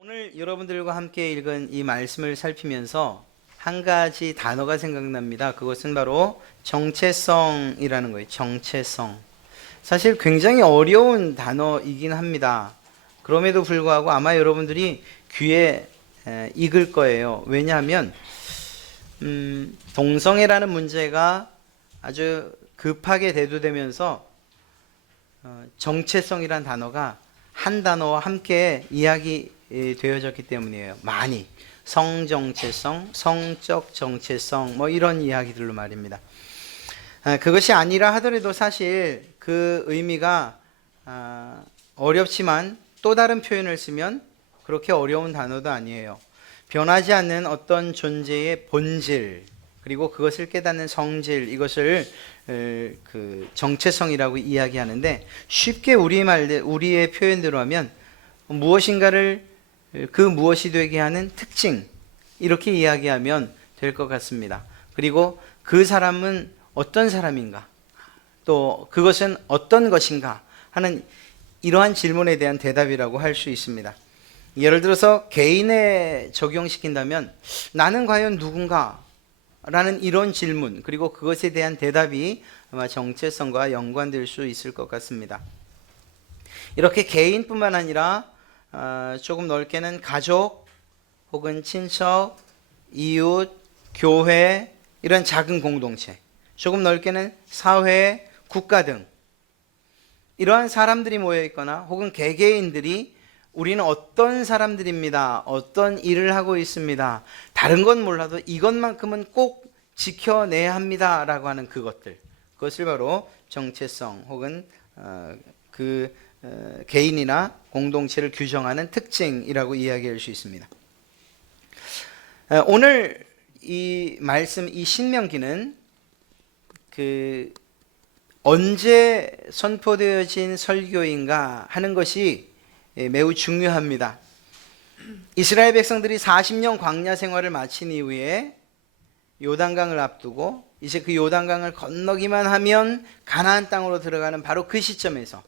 오늘 여러분들과 함께 읽은 이 말씀을 살피면서 한 가지 단어가 생각납니다. 그것은 바로 정체성이라는 거예요. 정체성. 사실 굉장히 어려운 단어이긴 합니다. 그럼에도 불구하고 아마 여러분들이 귀에 익을 거예요. 왜냐하면 동성애라는 문제가 아주 급하게 대두되면서 정체성이란 단어가 한 단어와 함께 이야기되어졌기 때문이에요. 많이 성정체성, 성적 정체성 뭐 이런 이야기들로 말입니다. 그것이 아니라 하더라도 사실 그 의미가 어렵지만 또 다른 표현을 쓰면 그렇게 어려운 단어도 아니에요. 변하지 않는 어떤 존재의 본질, 그리고 그것을 깨닫는 성질, 이것을 그 정체성이라고 이야기하는데, 쉽게 우리의 표현대로 하면 무엇인가를 그 무엇이 되게 하는 특징, 이렇게 이야기하면 될 것 같습니다. 그리고 그 사람은 어떤 사람인가, 또 그것은 어떤 것인가 하는 이러한 질문에 대한 대답이라고 할 수 있습니다. 예를 들어서 개인에 적용시킨다면 나는 과연 누군가? 라는 이런 질문, 그리고 그것에 대한 대답이 아마 정체성과 연관될 수 있을 것 같습니다. 이렇게 개인뿐만 아니라 조금 넓게는 가족 혹은 친척, 이웃, 교회, 이런 작은 공동체, 조금 넓게는 사회, 국가 등 이러한 사람들이 모여 있거나 혹은 개개인들이 우리는 어떤 사람들입니다, 어떤 일을 하고 있습니다, 다른 건 몰라도 이것만큼은 꼭 지켜내야 합니다 라고 하는 그것을 바로 정체성 혹은 개인이나 공동체를 규정하는 특징이라고 이야기할 수 있습니다. 오늘 이 말씀, 이 신명기는 언제 선포되어진 설교인가 하는 것이 매우 중요합니다. 이스라엘 백성들이 40년 광야 생활을 마친 이후에 요단강을 앞두고 이제 그 요단강을 건너기만 하면 가나안 땅으로 들어가는 바로 그 시점에서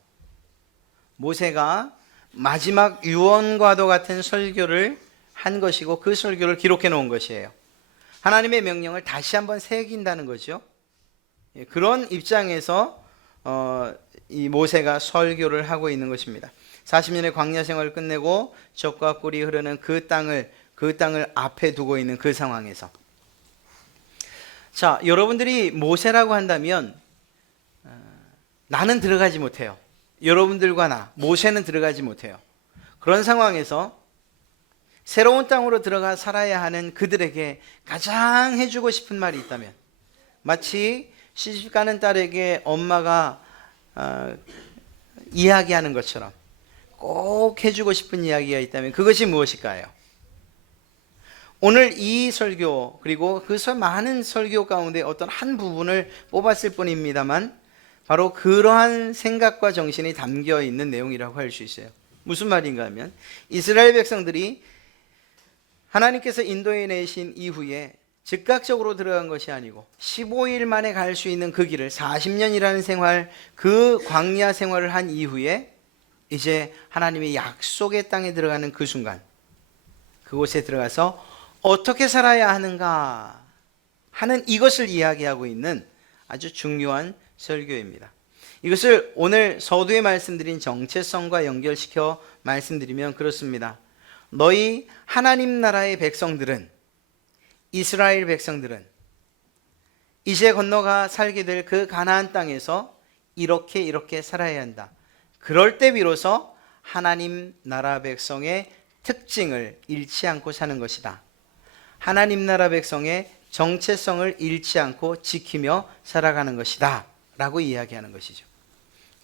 모세가 마지막 유언과도 같은 설교를 한 것이고, 그 설교를 기록해 놓은 것이에요. 하나님의 명령을 다시 한번 새긴다는 거죠. 그런 입장에서 이 모세가 설교를 하고 있는 것입니다. 40년의 광야 생활을 끝내고 젖과 꿀이 흐르는 그 땅을 앞에 두고 있는 그 상황에서, 자, 여러분들이 모세라고 한다면 나는 들어가지 못해요. 여러분들과 나, 모세는 들어가지 못해요. 그런 상황에서 새로운 땅으로 들어가 살아야 하는 그들에게 가장 해주고 싶은 말이 있다면, 마치 시집가는 딸에게 엄마가 이야기하는 것처럼 꼭 해주고 싶은 이야기가 있다면 그것이 무엇일까요? 오늘 이 설교, 그리고 그 많은 설교 가운데 어떤 한 부분을 뽑았을 뿐입니다만 바로 그러한 생각과 정신이 담겨 있는 내용이라고 할 수 있어요. 무슨 말인가 하면, 이스라엘 백성들이 하나님께서 인도해 내신 이후에 즉각적으로 들어간 것이 아니고 15일 만에 갈 수 있는 그 길을 40년이라는 생활, 그 광야 생활을 한 이후에 이제 하나님의 약속의 땅에 들어가는 그 순간, 그곳에 들어가서 어떻게 살아야 하는가 하는 이것을 이야기하고 있는 아주 중요한 설교입니다. 이것을 오늘 서두에 말씀드린 정체성과 연결시켜 말씀드리면 그렇습니다. 너희 하나님 나라의 백성들은, 이스라엘 백성들은 이제 건너가 살게 될 그 가나안 땅에서 이렇게 살아야 한다. 그럴 때 비로소 하나님 나라 백성의 특징을 잃지 않고 사는 것이다. 하나님 나라 백성의 정체성을 잃지 않고 지키며 살아가는 것이다 라고 이야기하는 것이죠.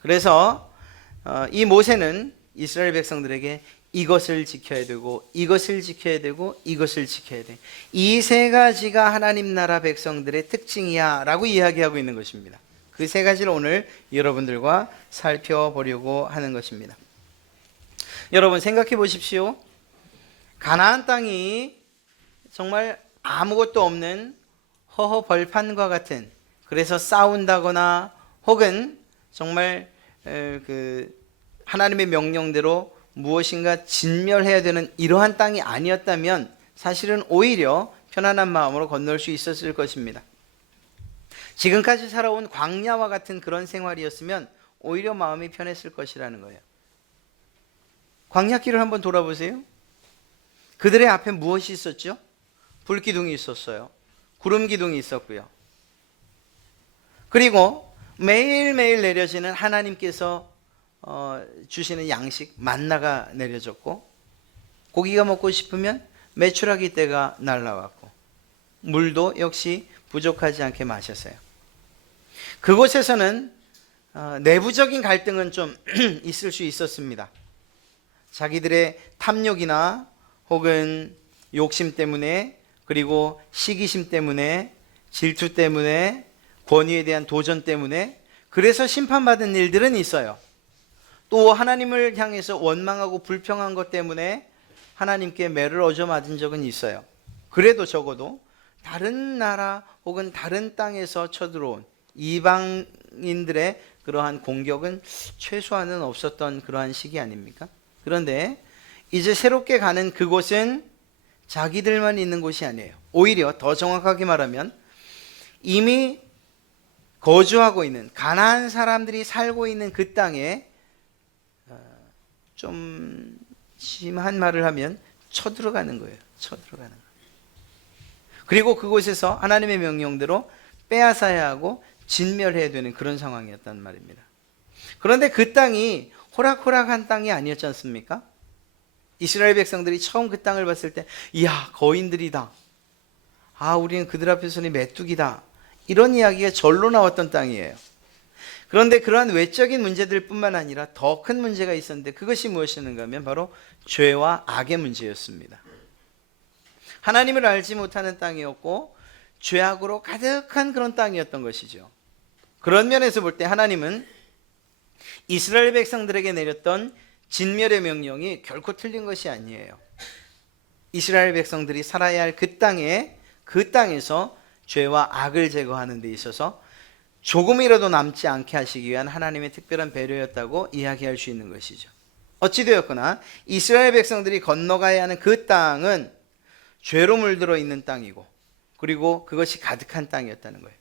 그래서 이 모세는 이스라엘 백성들에게 이것을 지켜야 되고, 이것을 지켜야 되고, 이것을 지켜야 돼, 이 세 가지가 하나님 나라 백성들의 특징이야 라고 이야기하고 있는 것입니다. 그 세 가지를 오늘 여러분들과 살펴보려고 하는 것입니다. 여러분 생각해 보십시오. 가나안 땅이 정말 아무것도 없는 허허 벌판과 같은, 그래서 싸운다거나 혹은 정말 하나님의 명령대로 무엇인가 진멸해야 되는 이러한 땅이 아니었다면 사실은 오히려 편안한 마음으로 건널 수 있었을 것입니다. 지금까지 살아온 광야와 같은 그런 생활이었으면 오히려 마음이 편했을 것이라는 거예요. 광야길을 한번 돌아보세요. 그들의 앞에 무엇이 있었죠? 불기둥이 있었어요. 구름기둥이 있었고요. 그리고 매일매일 내려지는 하나님께서 주시는 양식 만나가 내려졌고, 고기가 먹고 싶으면 메추라기 떼가 날라왔고, 물도 역시 부족하지 않게 마셨어요. 그곳에서는 내부적인 갈등은 좀 있을 수 있었습니다. 자기들의 탐욕이나 혹은 욕심 때문에, 그리고 시기심 때문에, 질투 때문에, 권위에 대한 도전 때문에, 그래서 심판받은 일들은 있어요. 또 하나님을 향해서 원망하고 불평한 것 때문에 하나님께 매를 얻어맞은 적은 있어요. 그래도 적어도 다른 나라 혹은 다른 땅에서 쳐들어온 이방인들의 그러한 공격은 최소한은 없었던 그러한 시기 아닙니까? 그런데 이제 새롭게 가는 그곳은 자기들만 있는 곳이 아니에요. 오히려 더 정확하게 말하면 이미 거주하고 있는 가나안 사람들이 살고 있는 그 땅에 좀 심한 말을 하면 쳐들어가는 거예요. 쳐들어가는 거예요. 그리고 그곳에서 하나님의 명령대로 빼앗아야 하고 진멸해야 되는 그런 상황이었단 말입니다. 그런데 그 땅이 호락호락한 땅이 아니었지 않습니까? 이스라엘 백성들이 처음 그 땅을 봤을 때, 이야, 거인들이다. 아, 우리는 그들 앞에서는 메뚜기다. 이런 이야기가 절로 나왔던 땅이에요. 그런데 그러한 외적인 문제들 뿐만 아니라 더 큰 문제가 있었는데, 그것이 무엇이었는가 하면 바로 죄와 악의 문제였습니다. 하나님을 알지 못하는 땅이었고 죄악으로 가득한 그런 땅이었던 것이죠. 그런 면에서 볼 때 하나님은 이스라엘 백성들에게 내렸던 진멸의 명령이 결코 틀린 것이 아니에요. 이스라엘 백성들이 살아야 할 그 땅에서 죄와 악을 제거하는 데 있어서 조금이라도 남지 않게 하시기 위한 하나님의 특별한 배려였다고 이야기할 수 있는 것이죠. 어찌되었거나 이스라엘 백성들이 건너가야 하는 그 땅은 죄로 물들어 있는 땅이고, 그리고 그것이 가득한 땅이었다는 거예요.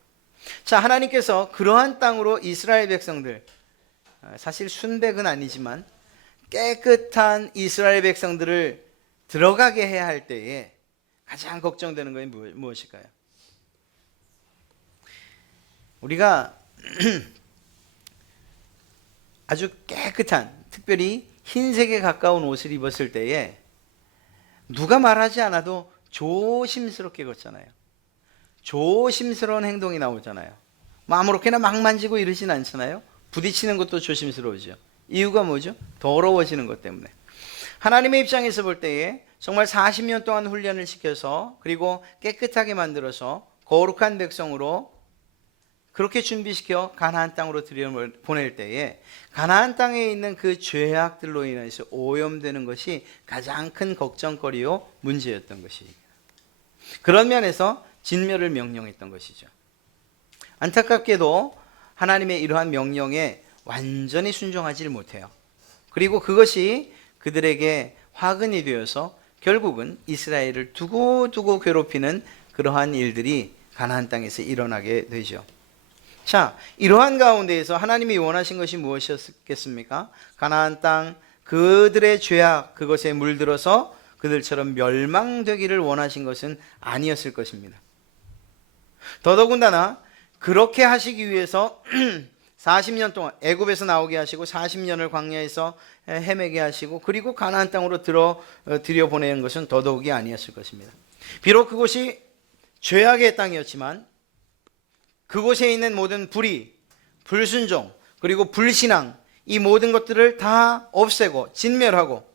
자, 하나님께서 그러한 땅으로 이스라엘 백성들, 사실 순백은 아니지만 깨끗한 이스라엘 백성들을 들어가게 해야 할 때에 가장 걱정되는 것이 무엇일까요? 우리가 아주 깨끗한, 특별히 흰색에 가까운 옷을 입었을 때에 누가 말하지 않아도 조심스럽게 걷잖아요. 조심스러운 행동이 나오잖아요. 뭐 아무렇게나 막 만지고 이러진 않잖아요. 부딪히는 것도 조심스러우죠. 이유가 뭐죠? 더러워지는 것 때문에. 하나님의 입장에서 볼 때에 정말 40년 동안 훈련을 시켜서, 그리고 깨끗하게 만들어서 거룩한 백성으로 그렇게 준비시켜 가나안 땅으로 들여보낼 때에 가나안 땅에 있는 그 죄악들로 인해서 오염되는 것이 가장 큰 걱정거리요 문제였던 것입니다. 그런 면에서 진멸을 명령했던 것이죠. 안타깝게도 하나님의 이러한 명령에 완전히 순종하지 못해요. 그리고 그것이 그들에게 화근이 되어서 결국은 이스라엘을 두고두고 괴롭히는 그러한 일들이 가나안 땅에서 일어나게 되죠. 자, 이러한 가운데에서 하나님이 원하신 것이 무엇이었겠습니까? 가나안 땅 그들의 죄악, 그것에 물들어서 그들처럼 멸망되기를 원하신 것은 아니었을 것입니다. 더더군다나 그렇게 하시기 위해서 40년 동안 애굽에서 나오게 하시고 40년을 광야에서 헤매게 하시고, 그리고 가나안 땅으로 들여보내는 것은 더더욱이 아니었을 것입니다. 비록 그곳이 죄악의 땅이었지만 그곳에 있는 모든 불의, 불순종, 그리고 불신앙, 이 모든 것들을 다 없애고 진멸하고,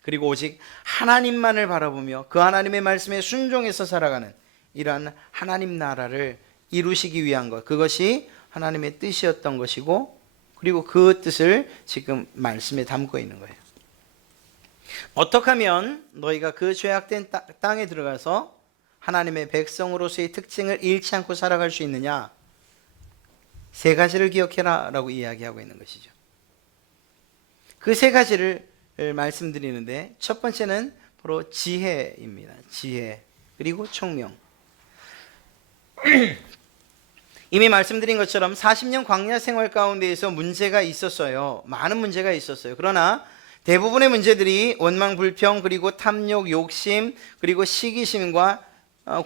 그리고 오직 하나님만을 바라보며 그 하나님의 말씀에 순종해서 살아가는 이러한 하나님 나라를 이루시기 위한 것, 그것이 하나님의 뜻이었던 것이고, 그리고 그 뜻을 지금 말씀에 담고 있는 거예요. 어떻게 하면 너희가 그 죄악된 땅에 들어가서 하나님의 백성으로서의 특징을 잃지 않고 살아갈 수 있느냐? 세 가지를 기억해라 라고 이야기하고 있는 것이죠. 그 세 가지를 말씀드리는데, 첫 번째는 바로 지혜입니다. 지혜 그리고 총명. 이미 말씀드린 것처럼 40년 광야 생활 가운데에서 문제가 있었어요. 많은 문제가 있었어요. 그러나 대부분의 문제들이 원망 불평, 그리고 탐욕, 욕심, 그리고 시기심과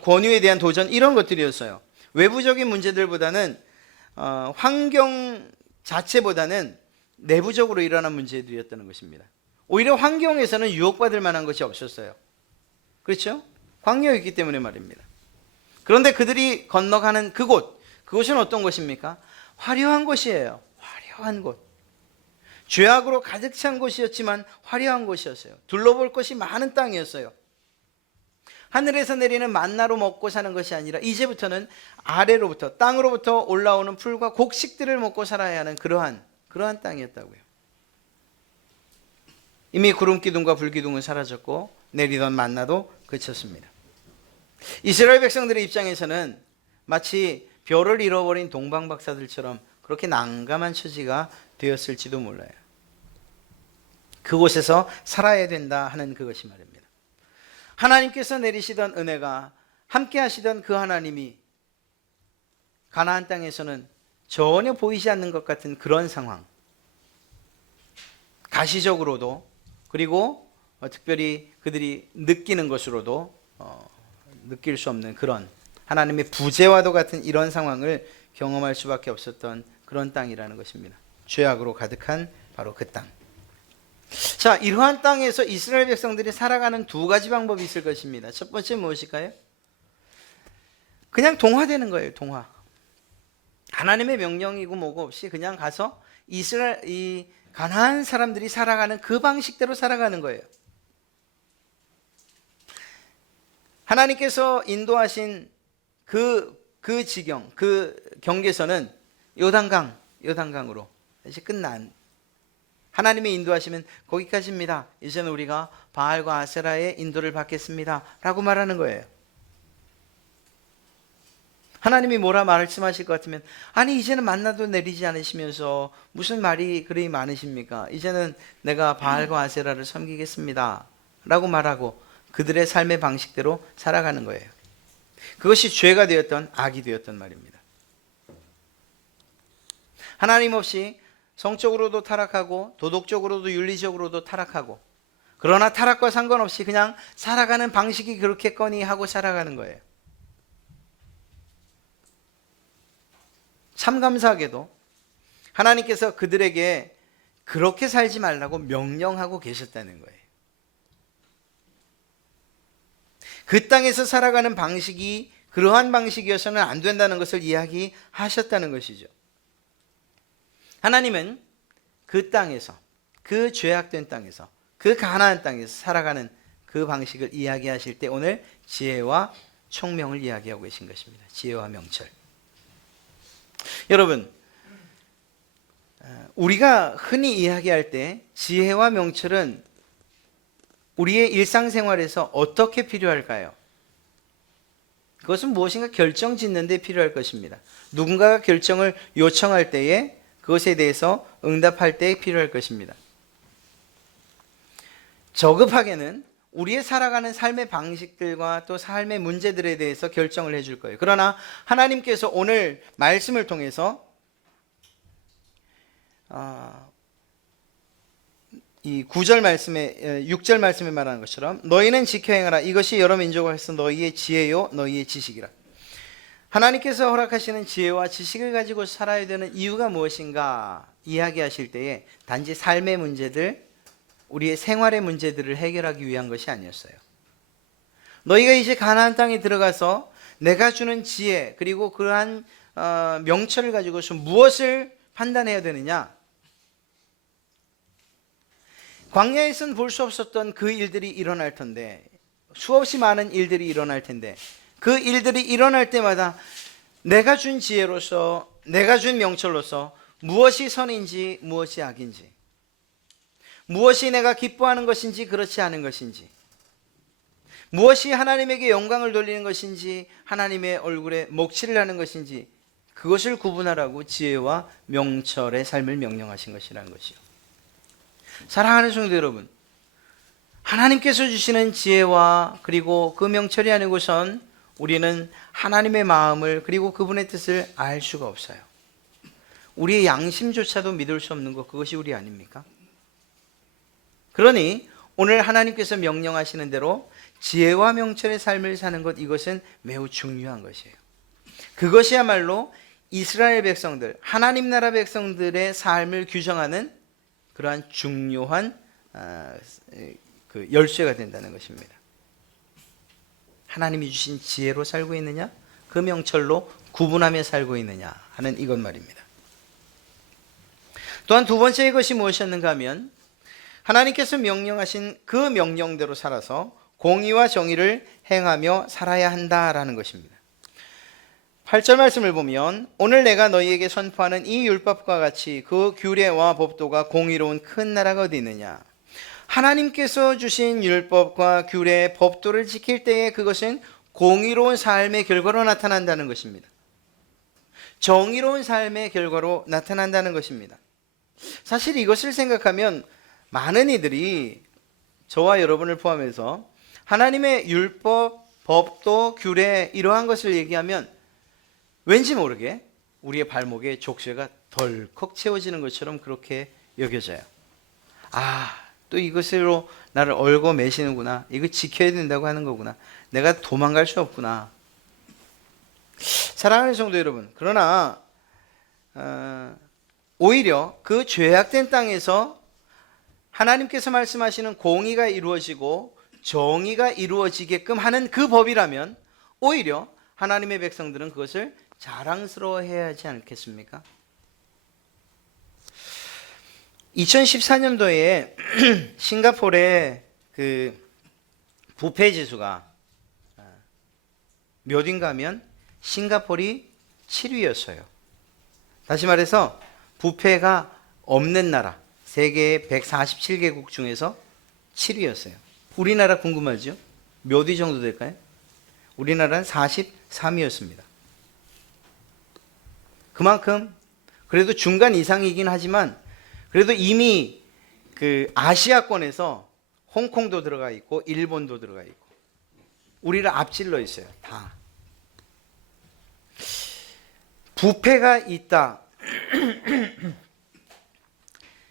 권유에 대한 도전, 이런 것들이었어요. 외부적인 문제들보다는 환경 자체보다는 내부적으로 일어난 문제들이었다는 것입니다. 오히려 환경에서는 유혹받을 만한 것이 없었어요. 그렇죠? 광야였기 때문에 말입니다. 그런데 그들이 건너가는 그곳은 어떤 곳입니까? 화려한 곳이에요. 화려한 곳. 죄악으로 가득 찬 곳이었지만 화려한 곳이었어요. 둘러볼 것이 많은 땅이었어요. 하늘에서 내리는 만나로 먹고 사는 것이 아니라 이제부터는 아래로부터, 땅으로부터 올라오는 풀과 곡식들을 먹고 살아야 하는 그러한 땅이었다고요. 이미 구름 기둥과 불 기둥은 사라졌고 내리던 만나도 그쳤습니다. 이스라엘 백성들의 입장에서는 마치 별을 잃어버린 동방박사들처럼 그렇게 난감한 처지가 되었을지도 몰라요. 그곳에서 살아야 된다 하는 그것이 말입니다. 하나님께서 내리시던 은혜가, 함께 하시던 그 하나님이 가나안 땅에서는 전혀 보이지 않는 것 같은 그런 상황, 가시적으로도, 그리고 특별히 그들이 느끼는 것으로도 느낄 수 없는 그런 하나님의 부재와도 같은 이런 상황을 경험할 수밖에 없었던 그런 땅이라는 것입니다. 죄악으로 가득한 바로 그 땅. 자, 이러한 땅에서 이스라엘 백성들이 살아가는 두 가지 방법이 있을 것입니다. 첫 번째 무엇일까요? 그냥 동화되는 거예요. 동화. 하나님의 명령이고 뭐고 없이 그냥 가서 이 가나안 사람들이 살아가는 그 방식대로 살아가는 거예요. 하나님께서 인도하신 그 지경, 그 경계선은 요단강으로 이제 끝난, 하나님의 인도하시면 거기까지입니다. 이제는 우리가 바알과 아세라의 인도를 받겠습니다 라고 말하는 거예요. 하나님이 뭐라 말씀하실 것 같으면, 아니 이제는 만나도 내리지 않으시면서 무슨 말이 그리 많으십니까? 이제는 내가 바알과 아세라를 섬기겠습니다 라고 말하고 그들의 삶의 방식대로 살아가는 거예요. 그것이 죄가 되었던, 악이 되었던 말입니다. 하나님 없이 성적으로도 타락하고 도덕적으로도 윤리적으로도 타락하고, 그러나 타락과 상관없이 그냥 살아가는 방식이 그렇겠거니 하고 살아가는 거예요. 참 감사하게도 하나님께서 그들에게 그렇게 살지 말라고 명령하고 계셨다는 거예요. 그 땅에서 살아가는 방식이 그러한 방식이어서는 안 된다는 것을 이야기하셨다는 것이죠. 하나님은 그 땅에서, 그 죄악된 땅에서, 그 가나안 땅에서 살아가는 그 방식을 이야기하실 때 오늘 지혜와 총명을 이야기하고 계신 것입니다. 지혜와 명철. 여러분, 우리가 흔히 이야기할 때 지혜와 명철은 우리의 일상생활에서 어떻게 필요할까요? 그것은 무엇인가 결정짓는 데 필요할 것입니다. 누군가가 결정을 요청할 때에 그것에 대해서 응답할 때 필요할 것입니다. 저급하게는 우리의 살아가는 삶의 방식들과 또 삶의 문제들에 대해서 결정을 해줄 거예요. 그러나 하나님께서 오늘 말씀을 통해서 이 9절 말씀에, 6절 말씀에 말하는 것처럼 너희는 지켜 행하라. 이것이 여러 민족에서 너희의 지혜요 너희의 지식이라. 하나님께서 허락하시는 지혜와 지식을 가지고 살아야 되는 이유가 무엇인가 이야기하실 때에 단지 삶의 문제들, 우리의 생활의 문제들을 해결하기 위한 것이 아니었어요. 너희가 이제 가나안 땅에 들어가서 내가 주는 지혜 그리고 그러한 명철을 가지고서 무엇을 판단해야 되느냐? 광야에서는 볼 수 없었던 그 일들이 일어날 텐데, 수없이 많은 일들이 일어날 텐데, 그 일들이 일어날 때마다 내가 준 지혜로서, 내가 준 명철로서 무엇이 선인지 무엇이 악인지, 무엇이 내가 기뻐하는 것인지 그렇지 않은 것인지, 무엇이 하나님에게 영광을 돌리는 것인지 하나님의 얼굴에 목치를 하는 것인지, 그것을 구분하라고 지혜와 명철의 삶을 명령하신 것이라는 것이요. 사랑하는 성도 여러분, 하나님께서 주시는 지혜와 그리고 그 명철이 아니고선 우리는 하나님의 마음을 그리고 그분의 뜻을 알 수가 없어요. 우리의 양심조차도 믿을 수 없는 것, 그것이 우리 아닙니까? 그러니 오늘 하나님께서 명령하시는 대로 지혜와 명철의 삶을 사는 것, 이것은 매우 중요한 것이에요. 그것이야말로 이스라엘 백성들, 하나님 나라 백성들의 삶을 규정하는 그러한 중요한 그 열쇠가 된다는 것입니다. 하나님이 주신 지혜로 살고 있느냐, 그 명철로 구분하며 살고 있느냐 하는 이것 말입니다. 또한 두 번째 이것이 무엇이었는가 하면 하나님께서 명령하신 그 명령대로 살아서 공의와 정의를 행하며 살아야 한다라는 것입니다. 8절 말씀을 보면 오늘 내가 너희에게 선포하는 이 율법과 같이 그 규례와 법도가 공의로운 큰 나라가 어디 있느냐. 하나님께서 주신 율법과 규례, 법도를 지킬 때에 그것은 공의로운 삶의 결과로 나타난다는 것입니다. 정의로운 삶의 결과로 나타난다는 것입니다. 사실 이것을 생각하면 많은 이들이 저와 여러분을 포함해서 하나님의 율법, 법도, 규례 이러한 것을 얘기하면 왠지 모르게 우리의 발목에 족쇄가 덜컥 채워지는 것처럼 그렇게 여겨져요. 아, 또 이것으로 나를 얽어 매시는구나. 이거 지켜야 된다고 하는 거구나. 내가 도망갈 수 없구나. 사랑하는 성도 여러분, 그러나 오히려 그 죄악된 땅에서 하나님께서 말씀하시는 공의가 이루어지고 정의가 이루어지게끔 하는 그 법이라면 오히려 하나님의 백성들은 그것을 자랑스러워해야 하지 않겠습니까? 2014년도에 싱가포르의 그 부패 지수가 몇인가 하면 싱가포르이 7위였어요. 다시 말해서 부패가 없는 나라, 세계 147개국 중에서 7위였어요. 우리나라 궁금하죠? 몇 위 정도 될까요? 우리나라는 43위였습니다. 그만큼 그래도 중간 이상이긴 하지만 그래도 이미 그 아시아권에서 홍콩도 들어가 있고 일본도 들어가 있고 우리를 앞질러 있어요. 다. 부패가 있다.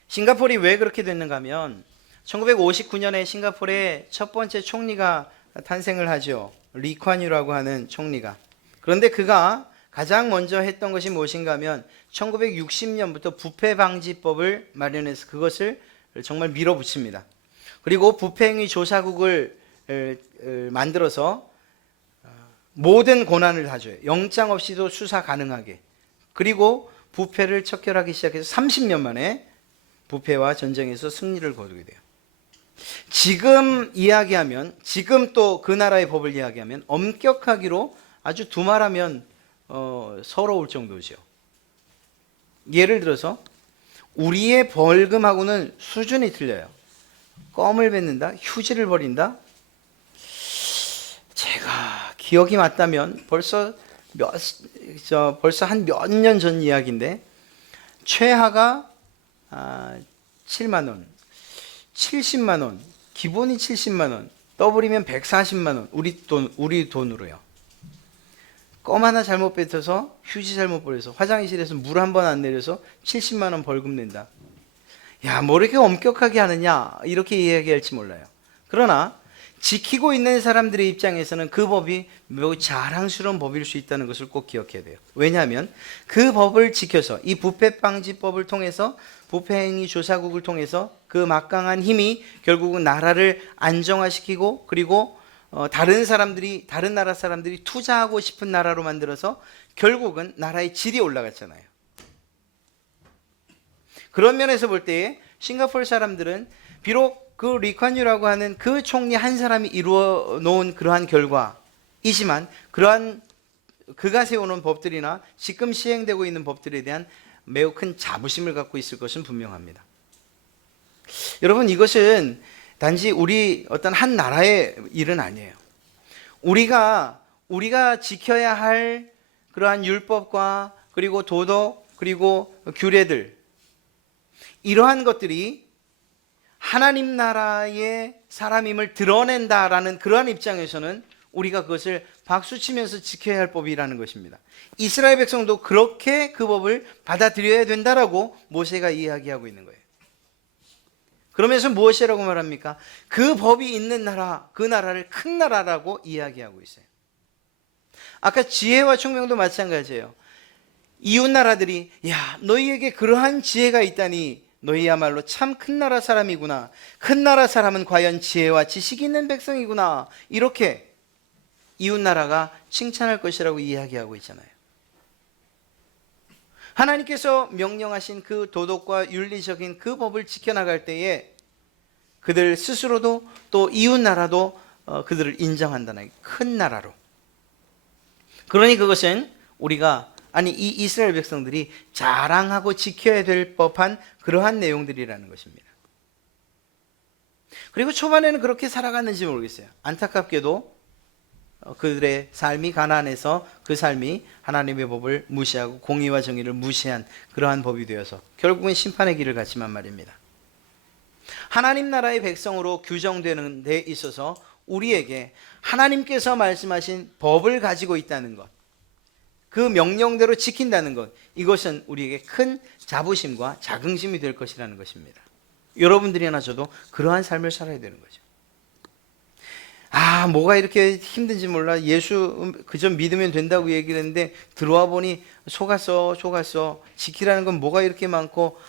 싱가포르이 왜 그렇게 됐는가 하면 1959년에 싱가포르의 첫 번째 총리가 탄생을 하죠. 리콴유라고 하는 총리가. 그런데 그가 가장 먼저 했던 것이 무엇인가 하면 1960년부터 부패방지법을 마련해서 그것을 정말 밀어붙입니다. 그리고 부패행위 조사국을 만들어서 모든 권한을 다 줘요. 영장 없이도 수사 가능하게. 그리고 부패를 척결하기 시작해서 30년 만에 부패와 전쟁에서 승리를 거두게 돼요. 지금 이야기하면, 지금 또 그 나라의 법을 이야기하면 엄격하기로 아주 두말하면 서러울 정도죠. 예를 들어서 우리의 벌금하고는 수준이 틀려요. 껌을 뱉는다, 휴지를 버린다. 제가 기억이 맞다면 벌써 한 몇 년 전 이야기인데 최하가 7만 원, 70만 원, 기본이 70만 원, 더블이면 140만 원, 우리 돈으로요. 껌 하나 잘못 뱉어서, 휴지 잘못 버려서, 화장실에서 물 한 번 안 내려서 70만 원 벌금 낸다. 야, 뭐 이렇게 엄격하게 하느냐, 이렇게 이야기할지 몰라요. 그러나 지키고 있는 사람들의 입장에서는 그 법이 매우 자랑스러운 법일 수 있다는 것을 꼭 기억해야 돼요. 왜냐하면 그 법을 지켜서, 이 부패방지법을 통해서, 부패행위 조사국을 통해서 그 막강한 힘이 결국은 나라를 안정화시키고, 그리고 다른 나라 사람들이 투자하고 싶은 나라로 만들어서 결국은 나라의 질이 올라갔잖아요. 그런 면에서 볼 때 싱가포르 사람들은 비록 그 리콴유라고 하는 그 총리 한 사람이 이루어 놓은 그러한 결과이지만 그러한 그가 세워놓은 법들이나 지금 시행되고 있는 법들에 대한 매우 큰 자부심을 갖고 있을 것은 분명합니다. 여러분, 이것은 단지 우리 어떤 한 나라의 일은 아니에요. 우리가 지켜야 할 그러한 율법과 그리고 도덕 그리고 규례들, 이러한 것들이 하나님 나라의 사람임을 드러낸다라는 그러한 입장에서는 우리가 그것을 박수치면서 지켜야 할 법이라는 것입니다. 이스라엘 백성도 그렇게 그 법을 받아들여야 된다라고 모세가 이야기하고 있는 거예요. 그러면서 무엇이라고 말합니까? 그 법이 있는 나라, 그 나라를 큰 나라라고 이야기하고 있어요. 아까 지혜와 총명도 마찬가지예요. 이웃 나라들이 야, 너희에게 그러한 지혜가 있다니 너희야말로 참 큰 나라 사람이구나. 큰 나라 사람은 과연 지혜와 지식이 있는 백성이구나. 이렇게 이웃 나라가 칭찬할 것이라고 이야기하고 있잖아요. 하나님께서 명령하신 그 도덕과 윤리적인 그 법을 지켜나갈 때에 그들 스스로도 또 이웃 나라도 그들을 인정한다는 큰 나라로. 그러니 그것은 우리가 이 이스라엘 백성들이 자랑하고 지켜야 될 법한 그러한 내용들이라는 것입니다. 그리고 초반에는 그렇게 살아갔는지 모르겠어요. 안타깝게도 그들의 삶이 가난해서 그 삶이 하나님의 법을 무시하고 공의와 정의를 무시한 그러한 법이 되어서 결국은 심판의 길을 갔지만 말입니다. 하나님 나라의 백성으로 규정되는 데 있어서 우리에게 하나님께서 말씀하신 법을 가지고 있다는 것, 그 명령대로 지킨다는 것, 이것은 우리에게 큰 자부심과 자긍심이 될 것이라는 것입니다. 여러분들이나 저도 그러한 삶을 살아야 되는 거죠. 뭐가 이렇게 힘든지 몰라. 예수 그저 믿으면 된다고 얘기를 했는데 들어와 보니 속았어. 지키라는 건 뭐가 이렇게 많고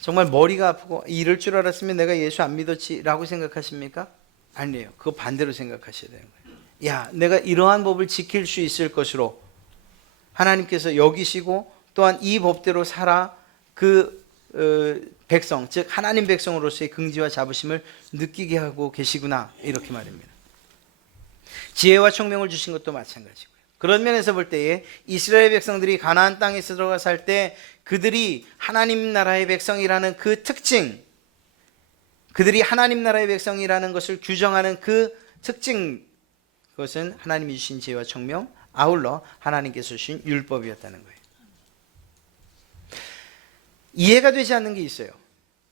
정말 머리가 아프고 이럴 줄 알았으면 내가 예수 안 믿었지 라고 생각하십니까? 아니에요. 그거 반대로 생각하셔야 되는 거예요. 야, 내가 이러한 법을 지킬 수 있을 것으로 하나님께서 여기시고 또한 이 법대로 살아 그 백성, 즉 하나님 백성으로서의 긍지와 자부심을 느끼게 하고 계시구나, 이렇게 말입니다. 지혜와 총명을 주신 것도 마찬가지고요. 그런 면에서 볼 때에 이스라엘 백성들이 가나안 땅에 들어가 살 때 그들이 하나님 나라의 백성이라는 그 특징, 그들이 하나님 나라의 백성이라는 것을 규정하는 그 특징, 그것은 하나님이 주신 지혜와 총명, 아울러 하나님께서 주신 율법이었다는 거예요. 이해가 되지 않는 게 있어요.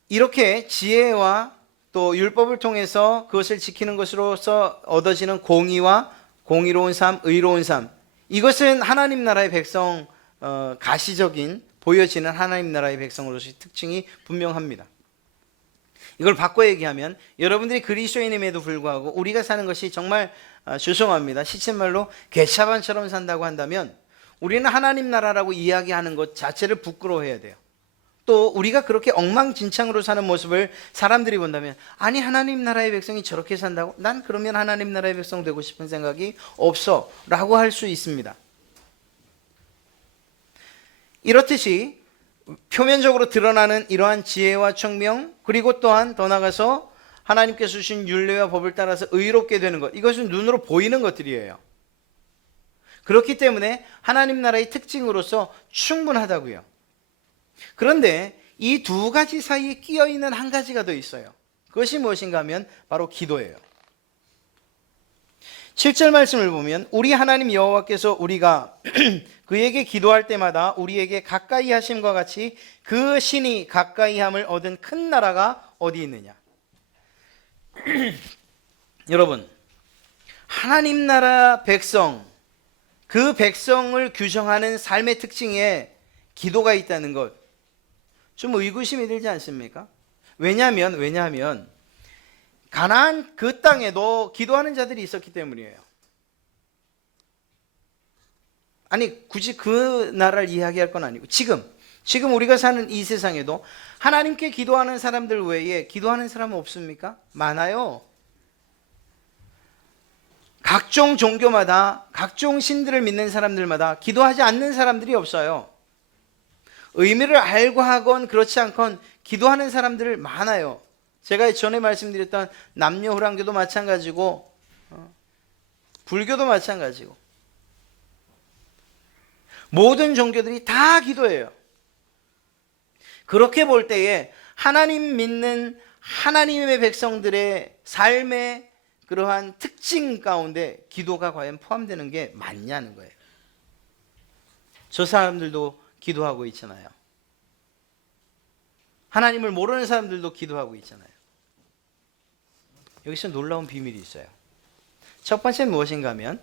이렇게 지혜와 또 율법을 통해서 그것을 지키는 것으로서 얻어지는 공의와 공의로운 삶, 의로운 삶, 이것은 하나님 나라의 백성, 가시적인 보여지는 하나님 나라의 백성으로서의 특징이 분명합니다. 이걸 바꿔 얘기하면 여러분들이 그리스도인임에도 불구하고 우리가 사는 것이 정말 죄송합니다, 시쳇말로 개차반처럼 산다고 한다면 우리는 하나님 나라라고 이야기하는 것 자체를 부끄러워해야 돼요. 또 우리가 그렇게 엉망진창으로 사는 모습을 사람들이 본다면 아니 하나님 나라의 백성이 저렇게 산다고? 난 그러면 하나님 나라의 백성 되고 싶은 생각이 없어 라고 할 수 있습니다. 이렇듯이 표면적으로 드러나는 이러한 지혜와 총명, 그리고 또한 더 나아가서 하나님께서 주신 율례와 법을 따라서 의롭게 되는 것, 이것은 눈으로 보이는 것들이에요. 그렇기 때문에 하나님 나라의 특징으로서 충분하다고요. 그런데 이 두 가지 사이에 끼어 있는 한 가지가 더 있어요. 그것이 무엇인가 하면 바로 기도예요. 7절 말씀을 보면 우리 하나님 여호와께서 우리가 그에게 기도할 때마다 우리에게 가까이 하심과 같이 그 신이 가까이함을 얻은 큰 나라가 어디 있느냐. 여러분, 하나님 나라 백성, 그 백성을 규정하는 삶의 특징에 기도가 있다는 것, 좀 의구심이 들지 않습니까? 왜냐하면 가나안 그 땅에도 기도하는 자들이 있었기 때문이에요. 아니 굳이 그 나라를 이야기할 건 아니고 지금 우리가 사는 이 세상에도 하나님께 기도하는 사람들 외에 기도하는 사람은 없습니까? 많아요. 각종 종교마다 각종 신들을 믿는 사람들마다 기도하지 않는 사람들이 없어요. 의미를 알고 하건 그렇지 않건 기도하는 사람들 많아요. 제가 전에 말씀드렸던 남녀호랑교도 마찬가지고 불교도 마찬가지고 모든 종교들이 다 기도해요. 그렇게 볼 때에 하나님 믿는 하나님의 백성들의 삶의 그러한 특징 가운데 기도가 과연 포함되는 게 맞냐는 거예요. 저 사람들도 기도하고 있잖아요. 하나님을 모르는 사람들도 기도하고 있잖아요. 여기서 놀라운 비밀이 있어요. 첫 번째는 무엇인가 하면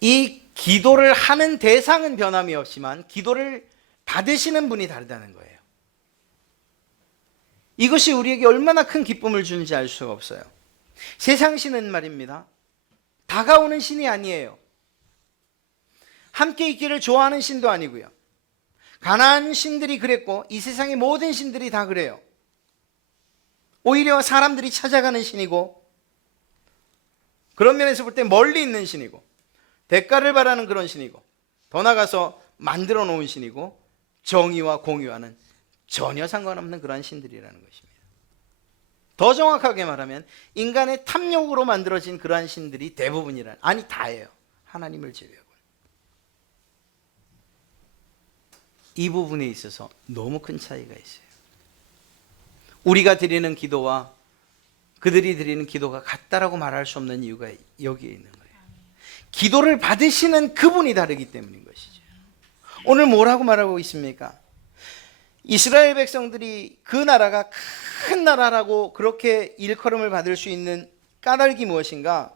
이 기도를 하는 대상은 변함이 없지만 기도를 받으시는 분이 다르다는 거예요. 이것이 우리에게 얼마나 큰 기쁨을 주는지 알 수가 없어요. 세상 신은 말입니다, 다가오는 신이 아니에요. 함께 있기를 좋아하는 신도 아니고요. 가나안 신들이 그랬고 이 세상의 모든 신들이 다 그래요. 오히려 사람들이 찾아가는 신이고, 그런 면에서 볼 때 멀리 있는 신이고, 대가를 바라는 그런 신이고, 더 나아가서 만들어 놓은 신이고, 정의와 공의와는 전혀 상관없는 그러한 신들이라는 것입니다. 더 정확하게 말하면 인간의 탐욕으로 만들어진 그러한 신들이 대부분이란, 아니 다예요. 하나님을 제외하고. 이 부분에 있어서 너무 큰 차이가 있어요. 우리가 드리는 기도와 그들이 드리는 기도가 같다라고 말할 수 없는 이유가 여기에 있는 거예요. 기도를 받으시는 그분이 다르기 때문인 것이죠. 오늘 뭐라고 말하고 있습니까? 이스라엘 백성들이 그 나라가 큰 나라라고 그렇게 일컬음을 받을 수 있는 까닭이 무엇인가?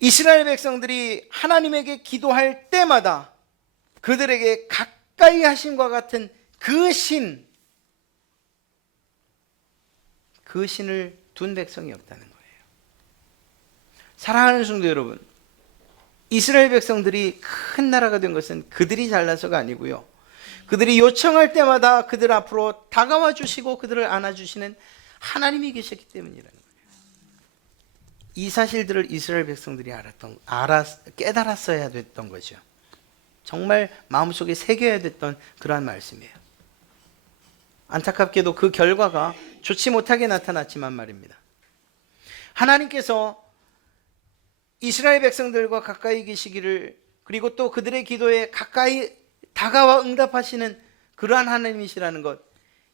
이스라엘 백성들이 하나님에게 기도할 때마다 그들에게 가까이 하심과 같은 그 신을 둔 백성이 없다는 거예요. 사랑하는 성도 여러분, 이스라엘 백성들이 큰 나라가 된 것은 그들이 잘나서가 아니고요, 그들이 요청할 때마다 그들 앞으로 다가와 주시고 그들을 안아주시는 하나님이 계셨기 때문이라는 거예요. 이 사실들을 이스라엘 백성들이 깨달았어야 됐던 거죠. 정말 마음속에 새겨야 됐던 그러한 말씀이에요. 안타깝게도 그 결과가 좋지 못하게 나타났지만 말입니다. 하나님께서 이스라엘 백성들과 가까이 계시기를, 그리고 또 그들의 기도에 가까이 다가와 응답하시는 그러한 하나님이시라는 것,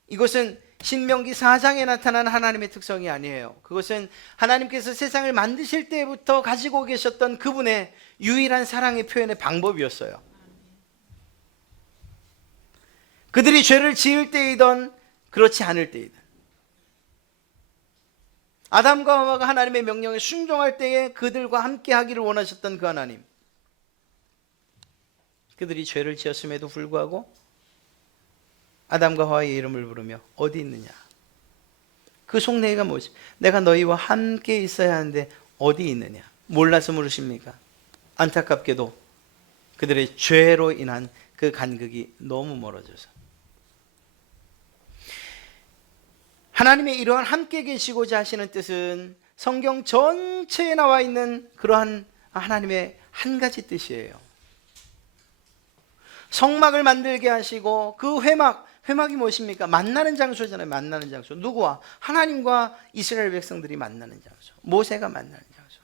이것은 신명기 4장에 나타난 하나님의 특성이 아니에요. 그것은 하나님께서 세상을 만드실 때부터 가지고 계셨던 그분의 유일한 사랑의 표현의 방법이었어요. 그들이 죄를 지을 때이든 그렇지 않을 때이든, 아담과 하와가 하나님의 명령에 순종할 때에 그들과 함께 하기를 원하셨던 그 하나님, 그들이 죄를 지었음에도 불구하고 아담과 하와의 이름을 부르며 어디 있느냐, 그 속내가 무엇이, 내가 너희와 함께 있어야 하는데 어디 있느냐, 몰라서 물으십니까? 안타깝게도 그들의 죄로 인한 그 간극이 너무 멀어져서, 하나님의 이러한 함께 계시고자 하시는 뜻은 성경 전체에 나와 있는 그러한 하나님의 한 가지 뜻이에요. 성막을 만들게 하시고 그 회막이 무엇입니까? 만나는 장소잖아요. 만나는 장소. 누구와? 하나님과 이스라엘 백성들이 만나는 장소, 모세가 만나는 장소.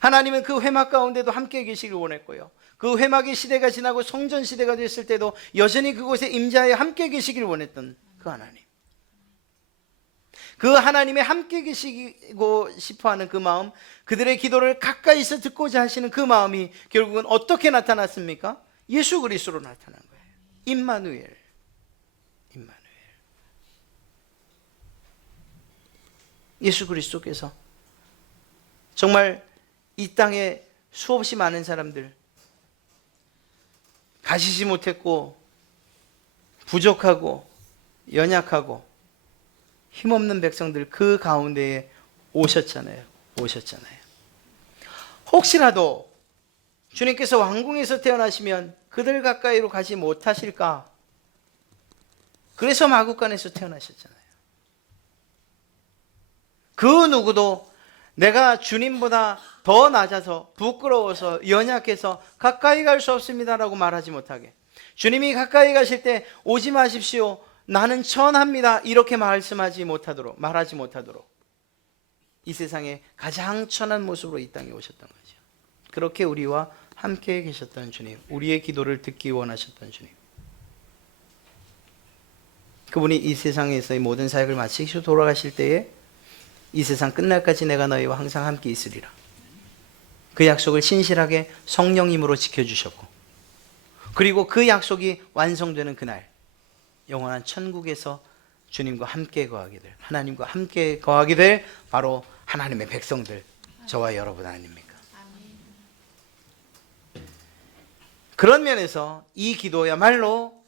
하나님은 그 회막 가운데도 함께 계시길 원했고요, 그 회막의 시대가 지나고 성전 시대가 됐을 때도 여전히 그곳에 임자에 함께 계시길 원했던 그 하나님, 그 하나님의 함께 계시고 싶어하는 그 마음, 그들의 기도를 가까이서 듣고자 하시는 그 마음이 결국은 어떻게 나타났습니까? 예수 그리스도로 나타난 거예요. 임마누엘. 예수 그리스도께서 정말 이 땅에 수없이 많은 사람들, 가시지 못했고 부족하고 연약하고 힘없는 백성들 그 가운데에 오셨잖아요. 혹시라도 주님께서 왕궁에서 태어나시면 그들 가까이로 가지 못하실까? 그래서 마구간에서 태어나셨잖아요. 그 누구도 내가 주님보다 더 낮아서 부끄러워서 연약해서 가까이 갈 수 없습니다라고 말하지 못하게, 주님이 가까이 가실 때 오지 마십시오, 나는 천합니다, 이렇게 말하지 못하도록 이 세상에 가장 천한 모습으로 이 땅에 오셨던 거죠. 그렇게 우리와 함께 계셨던 주님, 우리의 기도를 듣기 원하셨던 주님, 그분이 이 세상에서의 모든 사역을 마치시고 돌아가실 때에 이 세상 끝날까지 내가 너희와 항상 함께 있으리라, 그 약속을 신실하게 성령님으로 지켜주셨고, 그리고 그 약속이 완성되는 그날 영원한 천국에서 주님과 함께 거하게 될, 하나님과 함께 거하게 될 바로 하나님의 백성들, 저와 여러분 아닙니까? 그런 면에서 이 기도야말로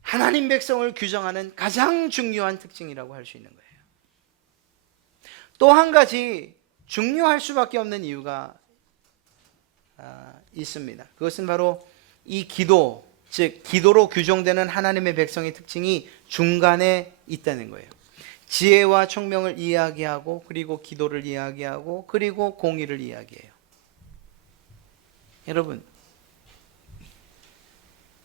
하나님 백성을 규정하는 가장 중요한 특징이라고 할 수 있는 거예요. 또 한 가지 중요할 수밖에 없는 이유가 있습니다. 그것은 바로 이 기도, 즉 기도로 규정되는 하나님의 백성의 특징이 중간에 있다는 거예요. 지혜와 총명을 이야기하고, 그리고 기도를 이야기하고, 그리고 공의를 이야기해요. 여러분,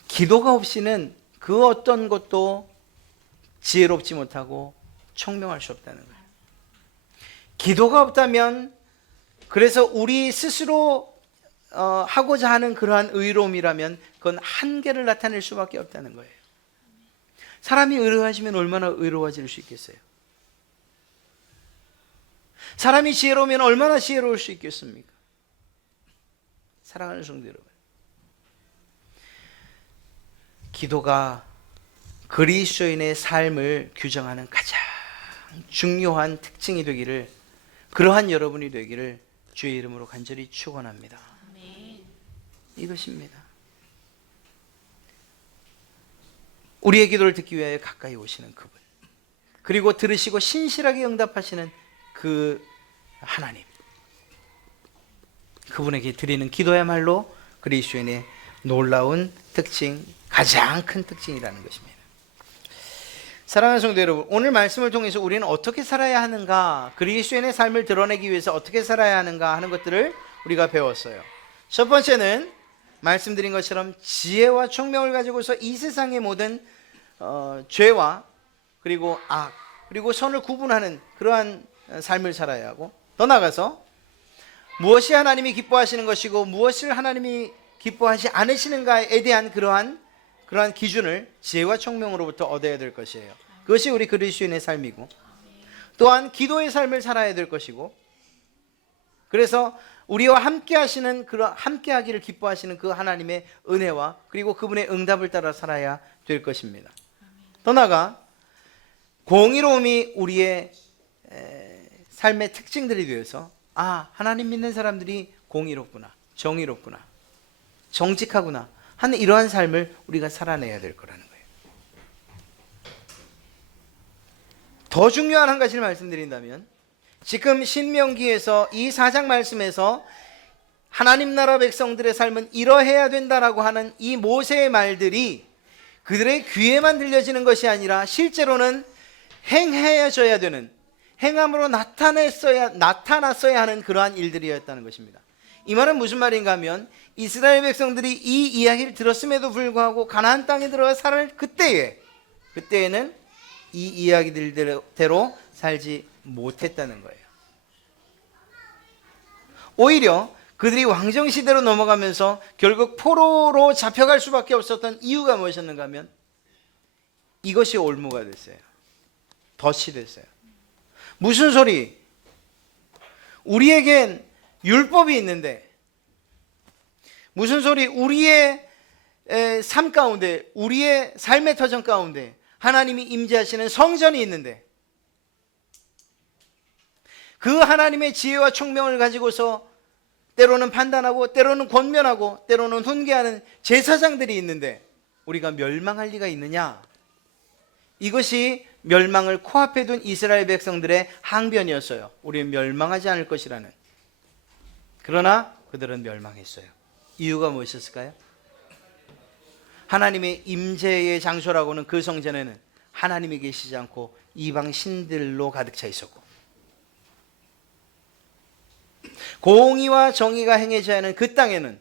기도가 없이는 그 어떤 것도 지혜롭지 못하고 총명할 수 없다는 거예요. 기도가 없다면, 그래서 우리 스스로 하고자 하는 그러한 의로움이라면 그건 한계를 나타낼 수밖에 없다는 거예요. 사람이 의로워지면 얼마나 의로워질 수 있겠어요? 사람이 지혜로우면 얼마나 지혜로울 수 있겠습니까? 사랑하는 성도 여러분, 기도가 그리스도인의 삶을 규정하는 가장 중요한 특징이 되기를, 그러한 여러분이 되기를 주의 이름으로 간절히 축원합니다. 이것입니다. 우리의 기도를 듣기 위하여 가까이 오시는 그분, 그리고 들으시고 신실하게 응답하시는 그 하나님, 그분에게 드리는 기도야말로 그리스도인의 놀라운 특징, 가장 큰 특징이라는 것입니다. 사랑하는 성도 여러분, 오늘 말씀을 통해서 우리는 어떻게 살아야 하는가, 그리스도인의 삶을 드러내기 위해서 어떻게 살아야 하는가 하는 것들을 우리가 배웠어요. 첫 번째는 말씀드린 것처럼 지혜와 총명을 가지고서 이 세상의 모든 죄와 그리고 악, 그리고 선을 구분하는 그러한 삶을 살아야 하고, 더 나아가서 무엇이 하나님이 기뻐하시는 것이고 무엇을 하나님이 기뻐하지 않으시는가에 대한 그러한 기준을 지혜와 총명으로부터 얻어야 될 것이에요. 그것이 우리 그리스도인의 삶이고, 또한 기도의 삶을 살아야 될 것이고, 그래서 우리와 함께하기를 기뻐하시는 그 하나님의 은혜와 그리고 그분의 응답을 따라 살아야 될 것입니다. 더 나아가 공의로움이 우리의 삶의 특징들이 되어서, 하나님 믿는 사람들이 공의롭구나, 정의롭구나, 정직하구나 하는 이러한 삶을 우리가 살아내야 될 거라는 거예요. 더 중요한 한 가지를 말씀드린다면, 지금 신명기에서 이 4장 말씀에서 하나님 나라 백성들의 삶은 이러해야 된다라고 하는 이 모세의 말들이 그들의 귀에만 들려지는 것이 아니라 실제로는 행해져야 되는, 행함으로 나타났어야 하는 그러한 일들이었다는 것입니다. 이 말은 무슨 말인가 하면, 이스라엘 백성들이 이 이야기를 들었음에도 불구하고 가나안 땅에 들어가 살 그때에는 이 이야기들대로 살지 못했다는 거예요. 오히려 그들이 왕정시대로 넘어가면서 결국 포로로 잡혀갈 수밖에 없었던 이유가 무엇이었는가 하면, 이것이 올무가 됐어요. 덫이 됐어요. 무슨 소리? 우리에겐 율법이 있는데, 무슨 소리? 우리의 삶 가운데, 우리의 삶의 터전 가운데 하나님이 임재하시는 성전이 있는데, 그 하나님의 지혜와 총명을 가지고서 때로는 판단하고 때로는 권면하고 때로는 훈계하는 제사장들이 있는데 우리가 멸망할 리가 있느냐? 이것이 멸망을 코앞에 둔 이스라엘 백성들의 항변이었어요. 우리는 멸망하지 않을 것이라는. 그러나 그들은 멸망했어요. 이유가 무엇이었을까요? 하나님의 임재의 장소라고는 그 성전에는 하나님이 계시지 않고 이방 신들로 가득 차 있었고, 공의와 정의가 행해져야 하는 그 땅에는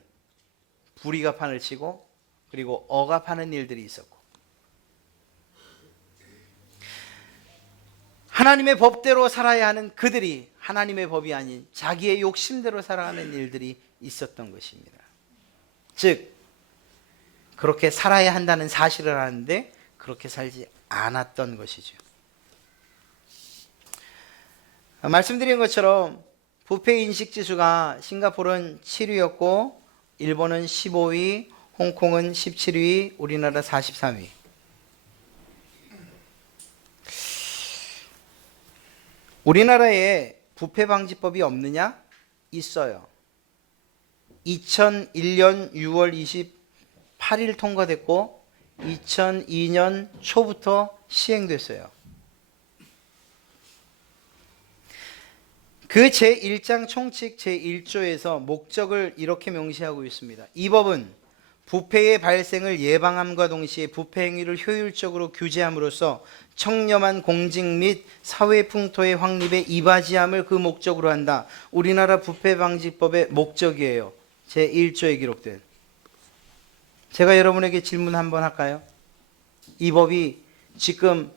불의가 판을 치고 그리고 억압하는 일들이 있었고, 하나님의 법대로 살아야 하는 그들이 하나님의 법이 아닌 자기의 욕심대로 살아가는 일들이 있었던 것입니다. 즉 그렇게 살아야 한다는 사실을 아는데 그렇게 살지 않았던 것이죠. 말씀드린 것처럼 부패 인식 지수가 싱가포르는 7위였고 일본은 15위, 홍콩은 17위, 우리나라 43위. 우리나라에 부패 방지법이 없느냐? 있어요. 2001년 6월 28일 통과됐고 2002년 초부터 시행됐어요. 그 제1장 총칙 제1조에서 목적을 이렇게 명시하고 있습니다. 이 법은 부패의 발생을 예방함과 동시에 부패 행위를 효율적으로 규제함으로써 청렴한 공직 및 사회 풍토의 확립에 이바지함을 그 목적으로 한다. 우리나라 부패 방지법의 목적이에요. 제1조에 기록된. 제가 여러분에게 질문 한번 할까요? 이 법이 지금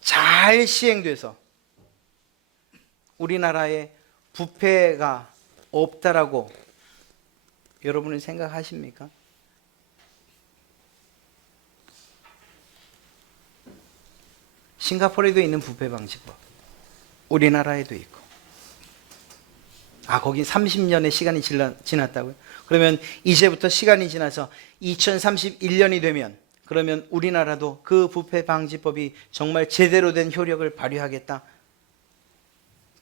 잘 시행돼서 우리나라에 부패가 없다라고 여러분은 생각하십니까? 싱가포르에도 있는 부패 방지법, 우리나라에도 있고. 거긴 30년의 시간이 지났다고요? 그러면 이제부터 시간이 지나서 2031년이 되면 그러면 우리나라도 그 부패 방지법이 정말 제대로 된 효력을 발휘하겠다.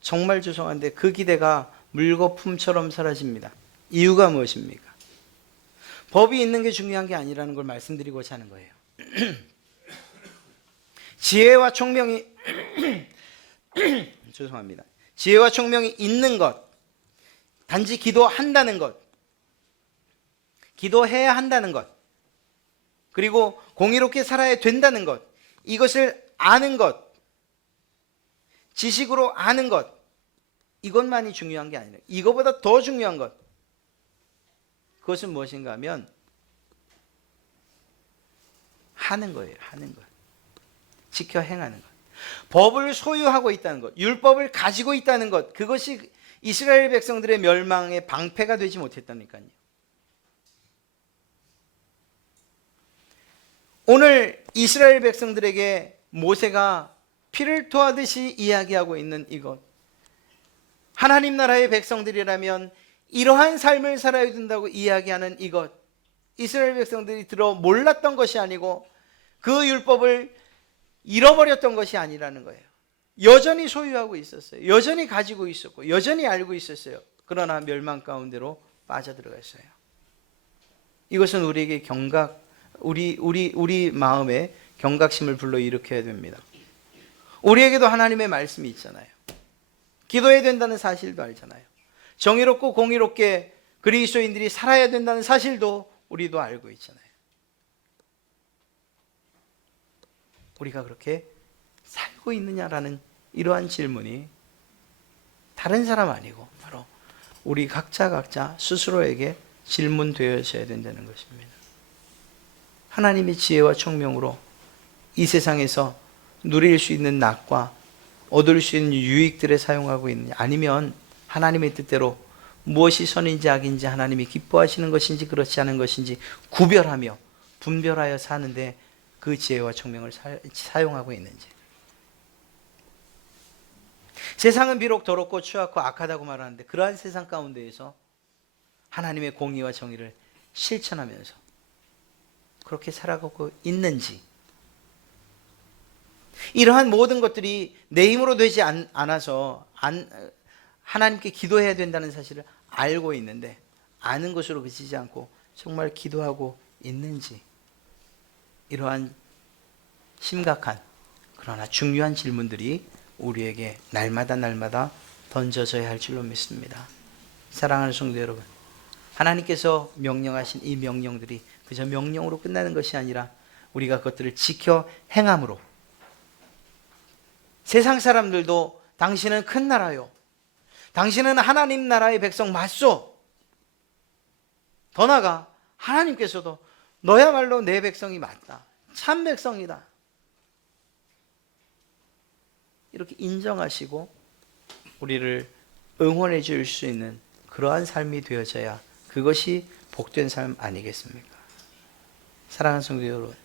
정말 죄송한데 그 기대가 물거품처럼 사라집니다. 이유가 무엇입니까? 법이 있는 게 중요한 게 아니라는 걸 말씀드리고자 하는 거예요. 지혜와 총명이 죄송합니다. 지혜와 총명이 있는 것, 단지 기도한다는 것, 기도해야 한다는 것, 그리고 공의롭게 살아야 된다는 것, 이것을 아는 것, 지식으로 아는 것, 이것만이 중요한 게 아니라 이거보다 더 중요한 것, 그것은 무엇인가 하면 하는 거예요. 하는 것, 지켜 행하는 것, 법을 소유하고 있다는 것, 율법을 가지고 있다는 것, 그것이 이스라엘 백성들의 멸망의 방패가 되지 못했다니까요. 오늘 이스라엘 백성들에게 모세가 피를 토하듯이 이야기하고 있는 이것, 하나님 나라의 백성들이라면 이러한 삶을 살아야 된다고 이야기하는 이것, 이스라엘 백성들이 들어 몰랐던 것이 아니고 그 율법을 잃어버렸던 것이 아니라는 거예요. 여전히 소유하고 있었어요. 여전히 가지고 있었고 여전히 알고 있었어요. 그러나 멸망 가운데로 빠져들어갔어요. 이것은 우리에게 우리 마음에 경각심을 불러일으켜야 됩니다. 우리에게도 하나님의 말씀이 있잖아요. 기도해야 된다는 사실도 알잖아요. 정의롭고 공의롭게 그리스도인들이 살아야 된다는 사실도 우리도 알고 있잖아요. 우리가 그렇게 살고 있느냐라는 이러한 질문이 다른 사람 아니고 바로 우리 각자 스스로에게 질문되어져야 된다는 것입니다. 하나님의 지혜와 총명으로 이 세상에서 누릴 수 있는 낙과 얻을 수 있는 유익들에 사용하고 있느냐, 아니면 하나님의 뜻대로 무엇이 선인지 악인지, 하나님이 기뻐하시는 것인지 그렇지 않은 것인지 구별하며 분별하여 사는데 그 지혜와 총명을 사용하고 있는지. 세상은 비록 더럽고 추악고 악하다고 말하는데 그러한 세상 가운데에서 하나님의 공의와 정의를 실천하면서 그렇게 살아가고 있는지, 이러한 모든 것들이 내 힘으로 되지 않아서 하나님께 기도해야 된다는 사실을 알고 있는데 아는 것으로 그치지 않고 정말 기도하고 있는지, 이러한 심각한 그러나 중요한 질문들이 우리에게 날마다 던져져야 할 줄로 믿습니다. 사랑하는 성도 여러분, 하나님께서 명령하신 이 명령들이 그저 명령으로 끝나는 것이 아니라 우리가 그것들을 지켜 행함으로 세상 사람들도 당신은 큰 나라요, 당신은 하나님 나라의 백성 맞소, 더 나아가 하나님께서도 너야말로 내 백성이 맞다, 참 백성이다, 이렇게 인정하시고 우리를 응원해 줄 수 있는 그러한 삶이 되어져야 그것이 복된 삶 아니겠습니까? 사랑하는 성도 여러분,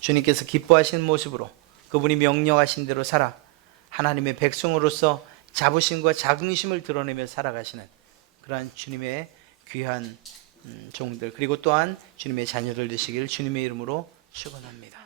주님께서 기뻐하시는 모습으로 그분이 명령하신 대로 살아 하나님의 백성으로서 자부심과 자긍심을 드러내며 살아가시는 그러한 주님의 귀한 종들, 그리고 또한 주님의 자녀들 되시기를 주님의 이름으로 축원합니다.